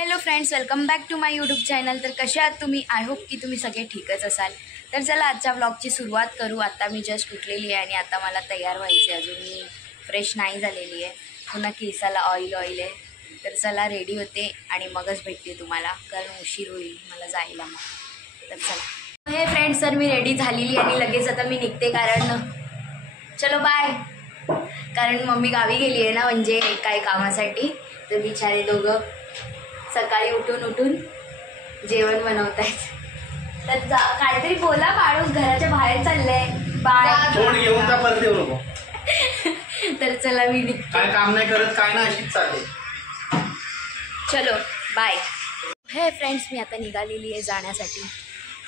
Hello friends, welcome back to my YouTube channel. तर कसे आहात तुम्ही? आय होप की तुम्ही सगळे ठीकच असाल. तर चला आजच्या व्लॉगची सुरुवात करू. आता मी जस्ट उठलेली आहे आणि आता मला तयार व्हायचे. अजून मी फ्रेश नाही झालेली आहे. पुन्हा केसाला ऑइल आहे. तर चला रेडी होते आणि मगच भेटते तुम्हाला, कारण उशीर होईल मला जायला. मग तर चला हे फ्रेंड्स, तर मी रेडी झालेली आणि लगेच आता मी निघते, कारण चलो बाय. कारण मम्मी गावी गेली आहे ना, म्हणजे काही कामासाठी. तर बिचारे दोघं सकाळी उठून जेवण बनवत आहेत. तर काहीतरी बोला, माणूस घराच्या बाहेर चाललंय. बाय घेऊन जा, परत येऊ नको. तर चला मी काय काम नाही करत, काय ना अशीच चालते. चलो बाय. हे फ्रेंड्स, मी आता निघालेली आहे जाण्यासाठी.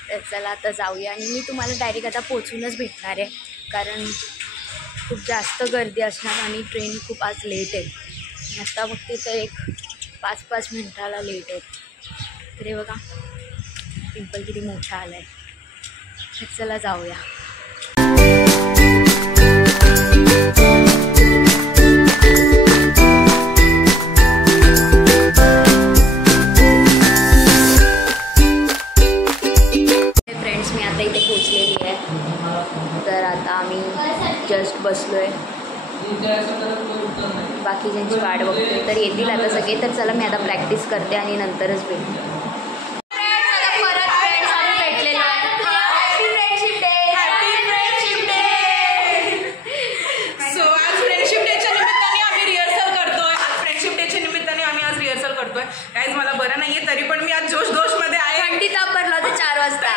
तर चला आता जाऊया आणि मी तुम्हाला डायरेक्ट आता पोचूनच भेटणार आहे, कारण खूप जास्त गर्दी असणार आणि ट्रेन खूप आज लेट आहे. आता बघते तर एक 5 मिनिटाला लेट आहे. तर हे बघा पिंपल किती मोठा आला आहे. तर चला जाऊया. फ्रेंड्स, मी आता इथे पोचलेली आहे. तर आता आम्ही जस्ट बसलो आहे. बाकी ज्यांची वाट बघते तर येतील आता सगळे. तर चला मी आता प्रॅक्टिस करते आणि नंतरच भेटते. गाईज मला बरं नाहीये, तरी पण मी आज जोश मध्ये आहे. थंडी ताप भरला होता 4 वाजता.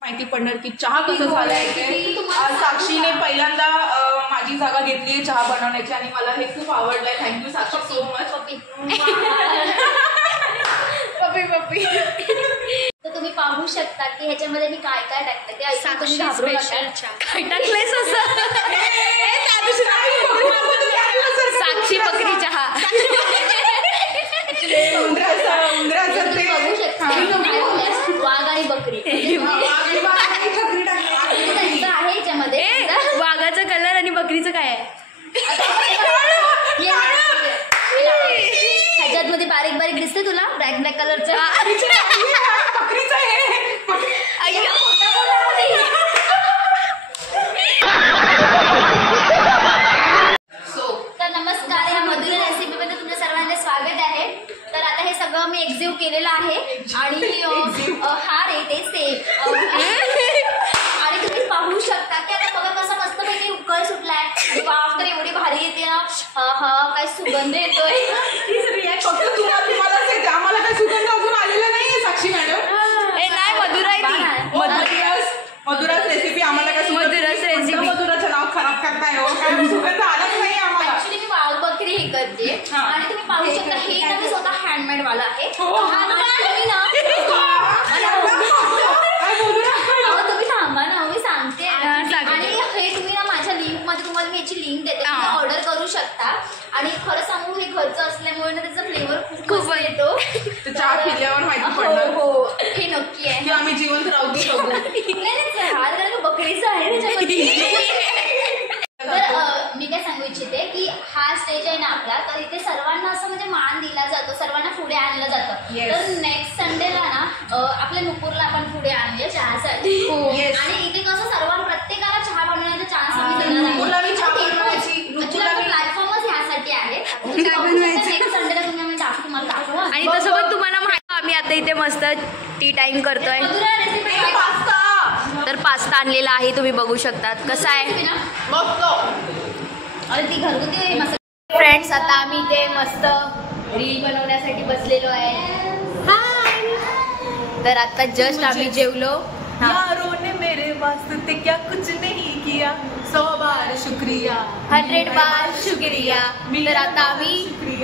माहिती पडणार की चहा कसं झालाय ते. साक्षीने पहिल्यांदा माझी जागा घेतली आहे चहा बनवण्याची आणि मला हे खूप आवडलंय. थँक्यू साक्षी सो मच. पप्पी तर तुम्ही पाहू शकता की ह्याच्यामध्ये मी काय काय टाकते ते. साक्षी स्पेशल चहा काय टाकलंयस असं? साक्षी बकरी चहा. बघू शकता वाघ आणि बकरी आहे ह्याच्यामध्ये. वाघाचा कलर आणि बकरीचं काय आहे ह्याच्यात मध्ये बारीक दिसते तुला? ब्लॅक कलरचं. तर नमस्कार, या मधुर रेसिपीमध्ये तुमच्या सर्वांचे स्वागत आहे. तर आता हे सगळं मी एक्झिक्यूट केलेलं आहे आणि हार आहे ते सेम. आणि तुम्ही पाहू शकता की आता बघा कसं मस्तपैकी उकळ सुटलाय. वाफ तर एवढी भारी येते ना. हा काय सुगंध येतोय. आम्हाला काय सुगंध अजून आलेला नाही साक्षी मॅडम. नाही, मधुरा आहे ती. मधुराच रेसिपी. आम्हाला काय मधुराचं नाव खराब करताय हो. काय सुगंध आलाच नाही आम्हाला. ऍक्च्युली मी वाघ बकरी हे करते आणि तुम्ही पाहू शकता हे ना मी स्वतः हँडमेड वाला आहे. तुम्ही थांबा ना, मी सांगते. आणि हे तुम्ही ना माझ्या लिंक मध्ये तुम्हाला मी याची लिंक देते, तुम्ही ऑर्डर करू शकता. आणि खरं सांगू, हे घरचं असल्यामुळे ना त्याचा फ्लेवर खूप येतो. चहा पिल्यावर माहिती पडणार. हो, हे नक्की आहे. आम्ही जिवंत राहू शकतो. नाही हार कारण बकरीचं आहे त्याच्यामध्ये. तर मी काय सांगू इच्छिते की हा स्टेज आहे ना आपला, तर इथे सर्वांना असं म्हणजे मान दिला जातो, सर्वांना पुढे आणलं जातं. तर नेक्स्ट संडेला ना आपल्या नुपूरला आपण पुढे आणले चहासाठी. आणि इथे कसं प्रत्येकाला चहा बनवण्याचा चान्स आम्ही देणार आहे. प्लॅटफॉर्मच ह्यासाठी आहे. नेक्स्ट संडेला तुम्ही तुम्हाला दाखवू. आणि तसं पण तुम्हाला माहिती, आम्ही आता इथे मस्त टी टाइम करतोय. तर पास्ता आणलेला आहे, तुम्ही बघू शकता कसा आहे. अरे ती घरगुती मस्त. फ्रेंड्स, आता आम्ही इथे मस्त रील बनवण्यासाठी बसलेलो आहे. तर आता जस्ट आम्ही जेवलो. यारों ने मेरे वास्ते क्या कुछ नहीं किया, 100 बार शुक्रिया, 100 बार शुक्रिया. तर आता आम्ही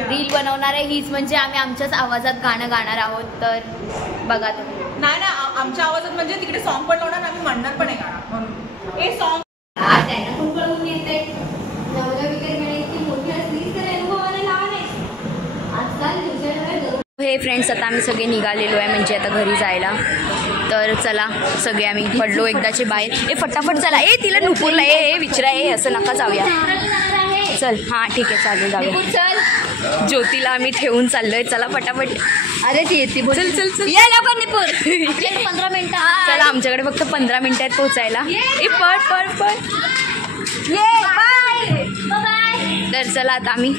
रील बनवणार आहे. हीच म्हणजे आम्ही आमच्याच आवाजात गाणं गाणार आहोत. तर बघा तुम्ही. नाही ना, आमच्या आवाजात म्हणजे तिकडे सॉन्ग पण लावणार, आम्ही म्हणणार पण आहे गाणं म्हणून. हे सॉन्ग त्यांना खूप कळून येते. मोठी असली तर अनुभवाला लहान आहे. आजकाल हे फ्रेंड्स, आता आम्ही सगळे निघालेलो आहे म्हणजे आता घरी जायला. तर चला सगळे आम्ही पडलो एकदाचे बाहेर. ए फटाफट चला. ए तिला नुपूरला ए विचारा. ए असं नका जाऊया. चल हां ठीक आहे चालेल जाऊया. चल ज्योतीला आम्ही ठेवून चाललोय. चला पटापट. अरे ती येते चल चल चल. या लवकर निपूर 15 मिनिटं. चला आमच्याकडे फक्त 15 मिनिटं आहेत पोहोचायला. ए पळ पळ पळ. तर चला आता आम्ही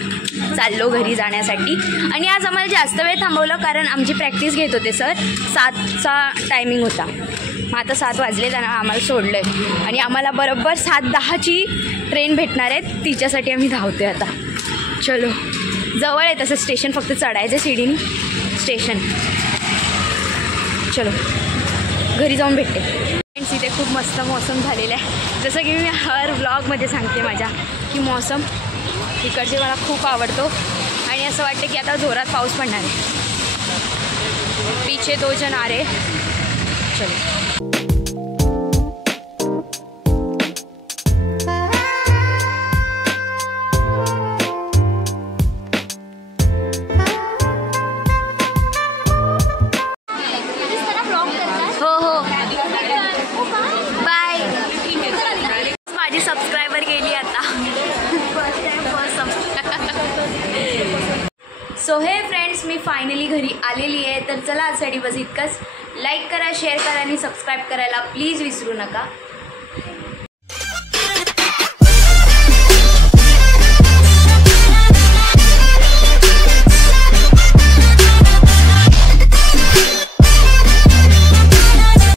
चाललो घरी जाण्यासाठी. आणि आज आम्हाला जास्त वेळ थांबवलं कारण आमची प्रॅक्टिस घेत होते सर. 7चा टायमिंग होता. मग आता 7 वाजले त्यांना आम्हाला सोडलं आहे आणि आम्हाला बरोबर 7:10ची ट्रेन भेटणार आहे. तिच्यासाठी आम्ही धावतोय आता. चलो जवळ आहे तसं स्टेशन, फक्त चढायचं शिडीने स्टेशन. चलो घरी जाऊन भेटते. फ्रेंड्स इथे खूप मस्त मौसम झालेलं आहे. जसं की मी हर व्लॉगमध्ये सांगते माझ्या की मौसम इकडचे मला खूप आवडतो आणि असं वाटतं की आता जोरात पाऊस पडणार आहे. पीछे 2 जण आ रहे. चलो माझी सबस्क्रायबर गेली आता. सो हे फ्रेंड्स मी फायनली घरी आलेली आहे. तर चला आजसाठी बस इतकंच. लाईक करा, शेअर करा आणि सबस्क्राईब करायला प्लीज विसरू नका.